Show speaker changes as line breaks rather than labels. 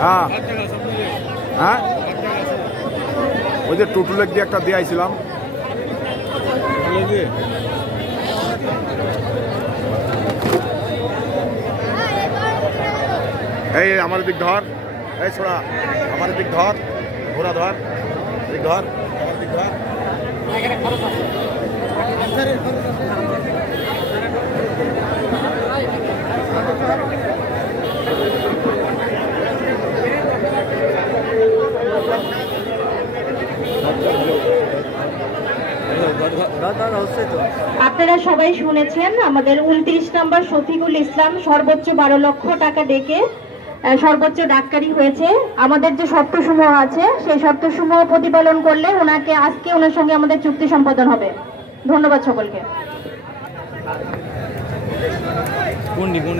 হ্যাঁ। হ্যাঁ? ওই যে টুটুলেক দিয়ে একটা দিয়ে আইছিলাম এই আমার দিক ধর। এই ছোড়া, আমার দিক ধর, ঘোড়া ধর, দিক ধর, আমার দিক ধর।
আপনারা সবাই শুনেছেন আমাদের উনত্রিশ নম্বর শফিকুল ইসলাম সর্বোচ্চ বারো লক্ষ টাকা ডেকে সর্বোচ্চ ডাক্তারি হয়েছে। আমাদের যে শর্তসমূহ আছে, সেই শর্তসমূহ প্রতিপালন করলে ওনাকে আজকে ওনার সঙ্গে আমাদের চুক্তি সম্পাদন হবে। ধন্যবাদ সকলকে।
কোন কোন